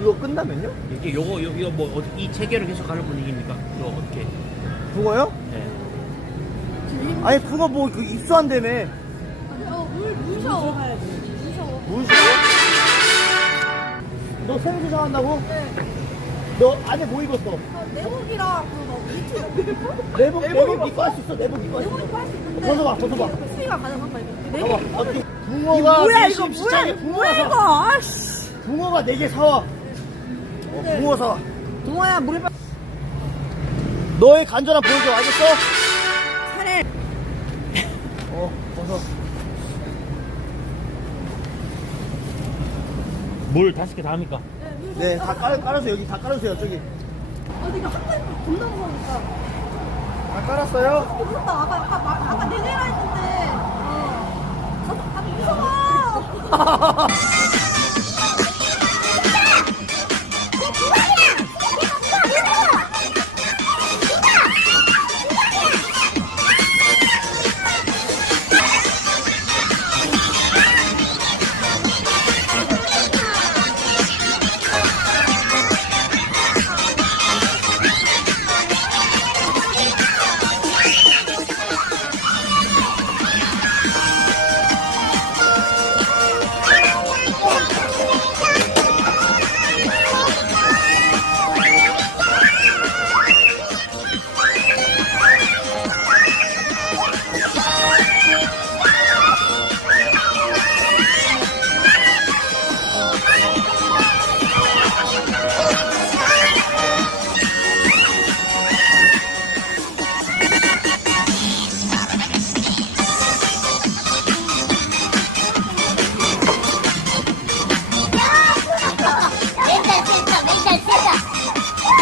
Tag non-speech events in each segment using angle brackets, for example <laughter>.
이거 끝나면요? 이게 요거 요, 이거 뭐 어디- 이 체계를 계속 가는 분위기입니까? 이거 어떻게? 붕어요? 네. 아니 붕어 뭐그 입수한다며 어, 물, 물 샤워. 물 샤워. 물 줘? 너 생수 사한다고? 네. 너 안에 뭐 입었어? 아, 내복이랑 그막 니트. 내복 내복 입고 할 수 있어 내복 입고 할 수 있어 입고 할수 있는데. 벗어봐, 벗어봐. 수위가 가능한가 이거? 내복. 어떻게 붕어가 뭐야 미심 이거 뭐야 이거 뭐야 아씨. 붕어가 4개 사와 어, 네. 붕어 사와 동아야 물에 빠. 너의 간절한 보여줘 알겠어? 차례. 어 벗어 물 다섯 개 다 합니까? 네 다 깔아서 여기 다 깔아주세요 저기 아 이거 한 달만 겁나 무서우니까. 다 깔았어요? 어, 무섭다. 아까 아까 막 아까 네 개나 했는데. 어. 아, 아 무서워. <laughs>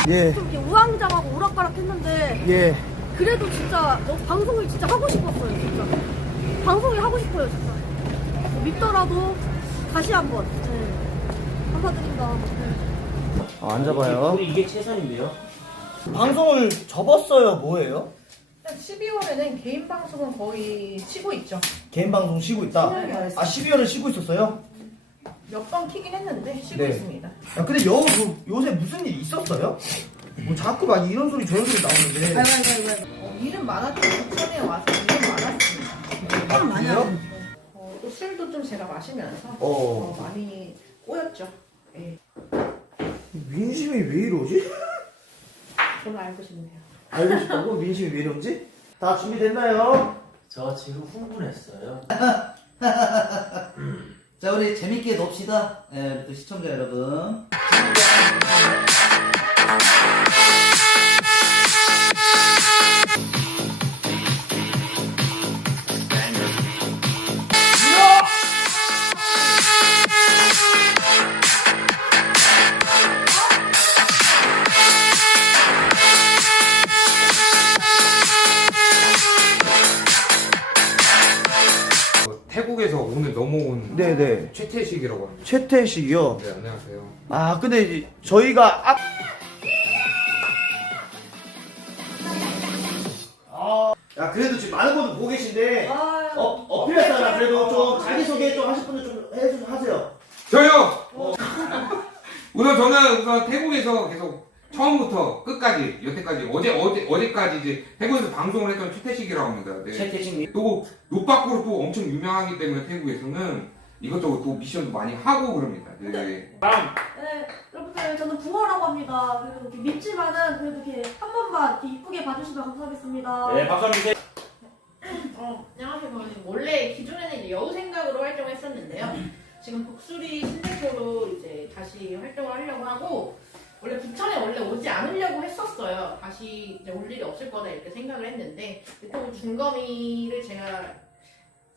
예 좀 이렇게 우왕좌왕하고 오락가락 했는데 예. 그래도 진짜 너 방송을 진짜 하고 싶었어요 진짜 방송이 하고 싶어요 진짜 믿더라도 다시 한번 네. 감사드립니다 네. 아, 앉아봐요 우리 이게 최선인데요? 방송을 접었어요 뭐예요? 12월에는 개인 방송은 거의 쉬고 있죠. 개인 방송 쉬고 있다 네. 아 12월에 쉬고 있었어요? 몇 번 키긴 했는데 쉬고 네. 있습니다. 야, 근데 여, 뭐, 요새 무슨 일 있었어요? 뭐 자꾸 막 이런 소리 저런 소리 나오는데 어, 일은 많았죠. 부천에 와서 일은 많았습니다. 아, 그래요? 어, 또 술도 좀 제가 마시면서 어. 어, 많이 꼬였죠. 예, 민심이 왜 이러지? 저는 알고 싶네요. 알고 싶다고? 민심이 왜 이러지? 다 준비됐나요? 저 지금 흥분했어요. <laughs> 자 우리 재밌게 놉시다. 예, 또 시청자 여러분 네네 최태식이라고 합니다. 최태식이요 네, 안녕하세요. 아 근데 이제 저희가 앞... 아, 야 그래도 지금 많은 분들 보고 계신데 어, 어필했잖아 그래도 좀 자기 소개 좀 하실 분들 좀 해주, 하세요 저요! <laughs> 우선 저는 우선 태국에서 계속 처음부터 끝까지, 여태까지, 어제, 어제, 어제까지 이제 태국에서 방송을 했던 최태식이라고 합니다. 네. 최태식님. 또, 노빠꾸로 또 엄청 유명하기 때문에 태국에서는 이것저것 또 미션도 많이 하고 그럽니다. 네. 다음. 네, 여러분들 저는 붕어라고 합니다. 그래도 이렇게 밉지만은 그래도 이렇게 한 번만 이렇게 이쁘게 봐주시면 감사하겠습니다. 네, 박수 한번 주세요. <clears throat> 어, 안녕하세요. 저는 원래 기존에는 이제 여우 생각으로 활동했었는데요. 지금 복수리 신대표로 이제 다시 활동을 하려고 하고 원래 부천에 원래 오지 않으려고 했었어요. 다시 이제 올 일이 없을 거다 이렇게 생각을 했는데 또 중거미를 제가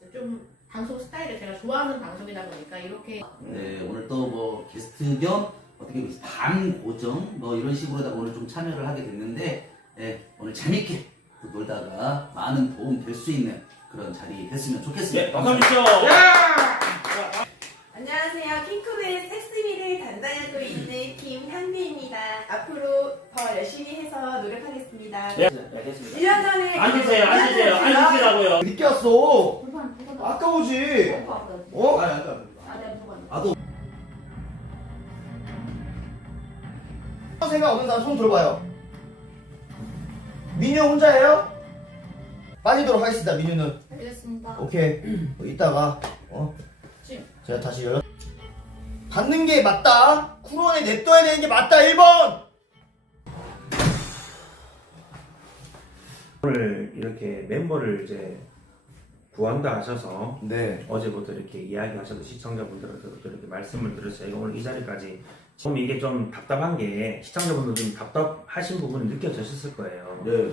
이제 좀 방송 스타일을 제가 좋아하는 방송이다 보니까 이렇게 네, 오늘 또 뭐 게스트 겸 어떻게 보면 반 고정 뭐 이런 식으로다가 오늘 좀 참여를 하게 됐는데 예, 오늘 재밌게 또 놀다가 많은 도움 될 수 있는 그런 자리 됐으면 좋겠습니다 네, 한번 주세요. 안녕하세요. 킹크의 섹스미를 담당하고 있는 김현미입니다. 앞으로 더 열심히 해서 노력하겠습니다. 네, 알겠습니다. 1년 전에 앉으세요, 앉으세요, 앉으시라고요. 불판. 아까우지. 어? 아니, 아니, 아니. 아, 나도 생각 없는 사람 손 들어봐요. 민유 혼자예요? 빠지도록 하겠습니다. 민유는. 알겠습니다. 오케이. <clears throat> 어, 이따가 어 지금. 제가 다시 연락. 받는 게 맞다. 쿠론에 냅둬야 되는 게 맞다. 1번. 오늘 이렇게 멤버를 이제 구한다 하셔서 네. 어제부터 이렇게 이야기하셔서 시청자분들한테도 또 이렇게 말씀을 드렸어요. 오늘 이 자리까지 좀 이게 좀 답답한 게 시청자분들 좀 답답하신 부분이 느껴지셨을 거예요. 네.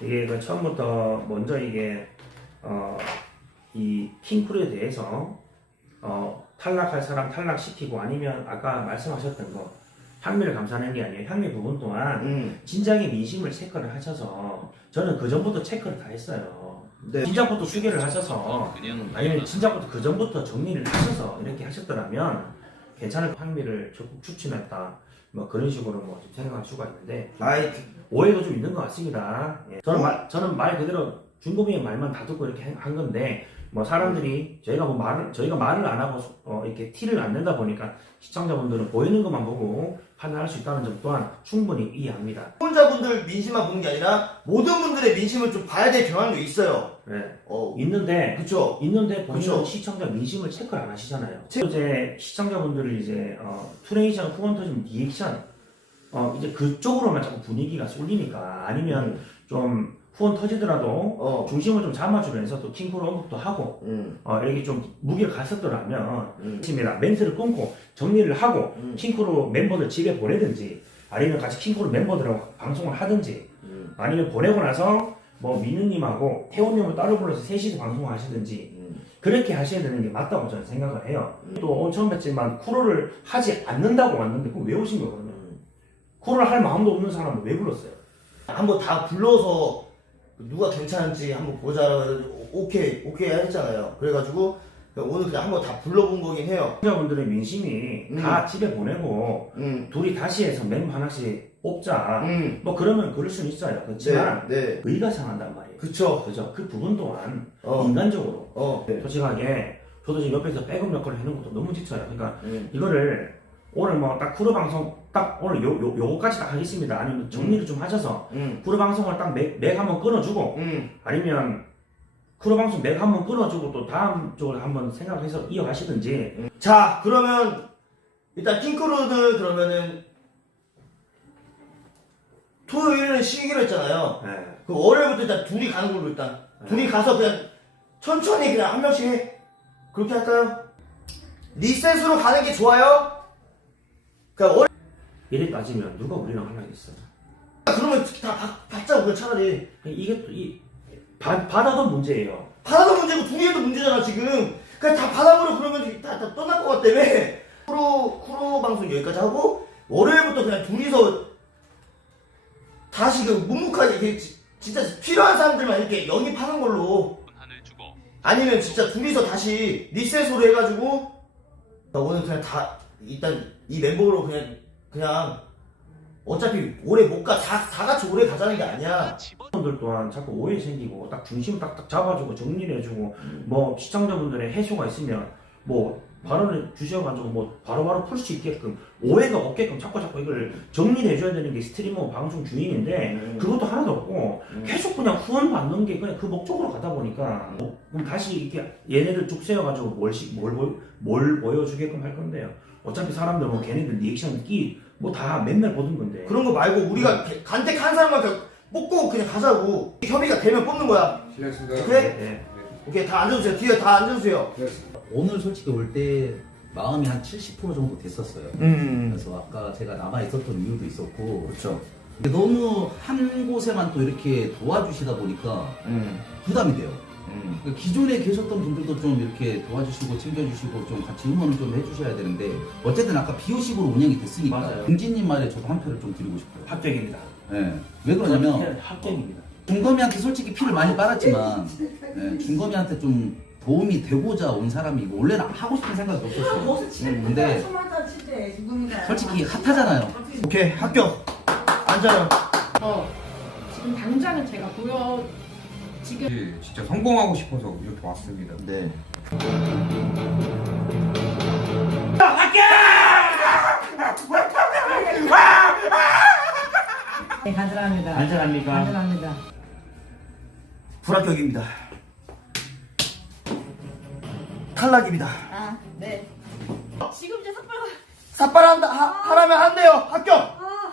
이게 그 처음부터 먼저 이게 어, 이 킹크루에 대해서 어, 탈락할 사람 탈락시키고 아니면 아까 말씀하셨던 거 향미를 감사하는 게 아니에요. 향미 부분 또한 음. 진작에 민심을 체크를 하셔서 저는 그 전부터 체크를 다 했어요. 네. 진작부터 수계를 하셔서 아니면 진작부터 그 전부터 정리를 하셔서 이렇게 하셨더라면 괜찮을 향미를 적극 추진했다. 뭐 그런 식으로 뭐 좀 생각할 수가 있는데 아이 오해도 좀 있는 것 같습니다. 예. 저는 말 저는 말 그대로 준범이의 말만 다 듣고 이렇게 한 건데 뭐 사람들이 저희가 뭐 말을 저희가 말을 안 하고 어, 이렇게 티를 안 낸다 보니까 시청자분들은 보이는 것만 보고 판단할 수 있다는 점 또한 충분히 이해합니다. 혼자분들 민심만 보는 게 아니라 모든 분들의 민심을 좀 봐야 될 경향도 있어요. 네. 어. 있는데 그쵸. 있는데 본인은 그쵸. 시청자 민심을 체크를 안 하시잖아요. 이제 시청자분들을 이제 어, 투레이션 후원 터진 리액션 어, 이제 그쪽으로만 자꾸 분위기가 쏠리니까 아니면 좀 후원 터지더라도 어. 중심을 좀 잡아주면서 또 킹크로 언급도 하고 음. 어, 이렇게 좀 무게가 갔었더라면 음. 있습니다. 멘트를 끊고 정리를 하고 음. 킹크로 멤버들 집에 보내든지 아니면 같이 킹크로 멤버들하고 방송을 하든지 음. 아니면 보내고 나서 뭐 민우님하고 태훈님을 따로 불러서 셋이서 방송을 하시든지 음. 그렇게 하셔야 되는 게 맞다고 저는 생각을 해요. 음. 또 처음 뵀지만 쿠로를 하지 않는다고 왔는데 그거 왜 오신 거거든요. 음. 쿠로를 할 마음도 없는 사람을 왜 불렀어요? 한번 다 불러서 누가 괜찮은지 한번 보자. 오케이 오케이 했잖아요. 그래가지고 오늘 그냥 한번 다 불러본 거긴 해요. 시청자분들의 민심이 음. 다 집에 보내고 음. 둘이 다시 해서 멤버 하나씩 뽑자. 음. 뭐 그러면 그럴 수는 있어요. 그렇지만 네. 네. 의가 상한단 말이에요. 그쵸. 그죠? 그 부분 또한 어. 인간적으로 어. 네. 솔직하게 저도 지금 옆에서 백업 역할을 해놓은 것도 너무 지쳐요. 그러니까 음. 이거를 오늘 뭐딱 쿠르 방송 딱 오늘 요, 요, 요거까지 딱 하겠습니다. 아니면 정리를 좀 하셔서 음. 쿠르 방송을 딱 맥, 맥 한번 끊어주고 음. 아니면 쿠르 방송 맥 한번 끊어주고 또 다음 쪽을 한번 생각해서 이어가시든지 자 그러면 일단 킹크루드 그러면은 토요일은 쉬기로 했잖아요. 네. 그 월요일부터 일단 둘이 가는 걸로 일단 둘이 가서 그냥 천천히 그냥 한 명씩 해. 그렇게 할까요? 리셋으로 가는 게 좋아요? 그러니까 월 이래 따지면 누가 우리랑 하려겠어. 그러면 다 받- 받자고 그냥 차라리. 이게 또이 받아도 문제예요. 받아도 문제고 둘이 해도 문제잖아 지금. 그냥 다 받아버려 그러면 다, 다 떠날 것 같다며. 쿠로 쿠로 방송 여기까지 하고 월요일부터 그냥 둘이서 다시 그 묵묵하게 이렇게 지- 진짜 필요한 사람들만 이렇게 영입하는 걸로. 아니면 진짜 둘이서 다시 리셋으로 해가지고. 나 오늘 그냥 다 일단 이 멤버로 그냥 그냥 어차피 오래 못 가 다, 다 같이 오래 가자는 게 아니야 분들 또한 자꾸 오해 생기고 딱 중심 딱딱 잡아주고 정리를 해주고 뭐 시청자분들의 해소가 있으면 뭐 발언을 주셔가지고 뭐 바로바로 풀 수 있게끔 오해가 없게끔 자꾸 자꾸 이걸 정리를 해줘야 되는 게 스트리머 방송 주인인데 음. 그것도 하나도 없고 음. 계속 그냥 후원 받는 게 그냥 그 목적으로 가다 보니까 뭐 그럼 다시 이렇게 얘네들 쭉 세워가지고 뭘씩 뭘, 보- 뭘 보여주게끔 할 건데요. 어차피 사람들 뭐 걔네들 리액션 끼 뭐 다 맨날 보던 건데 그런 거 말고 우리가 개- 간택한 사람만 그냥 뽑고 그냥 가자고 협의가 되면 뽑는 거야 실례했습니다. 그래? 네. 오케이 다 앉아주세요 뒤에 다 앉아주세요. 오늘 솔직히 올 때 마음이 한 70% 정도 됐었어요. 음 그래서 아까 제가 남아 있었던 이유도 있었고 그렇죠 근데 너무 한 곳에만 또 이렇게 도와주시다 보니까 음, 부담이 돼요. 음. 그러니까 기존에 계셨던 분들도 좀 이렇게 도와주시고 챙겨주시고 좀 같이 응원을 좀 해주셔야 되는데 어쨌든 아까 비오식으로 운영이 됐으니까 맞아요. 공진님 말에 저도 한 표를 좀 드리고 싶어요. 합격입니다. 네. 왜 그러냐면 합격입니다. 중검이한테 솔직히 피를 많이 빨았지만 네, 중검이한테 좀 도움이 되고자 온 사람이고 원래는 하고 싶은 생각이 없었어요. 음, 근데 솔직히 핫하잖아요. 오케이 합격 앉아요 어, 지금 당장은 제가 보여 지금 예, 진짜 성공하고 싶어서 이렇게 왔습니다. 네 아! 네, 간절합니다. 안전합니까? 간절합니다. 불합격입니다. 탈락입니다. 아, 네. 지금 이제 삭발 삭발한다 하, 하라면 한대요. 합격. 아.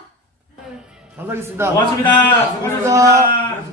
감사하겠습니다. 고맙습니다. 수고하셨습니다.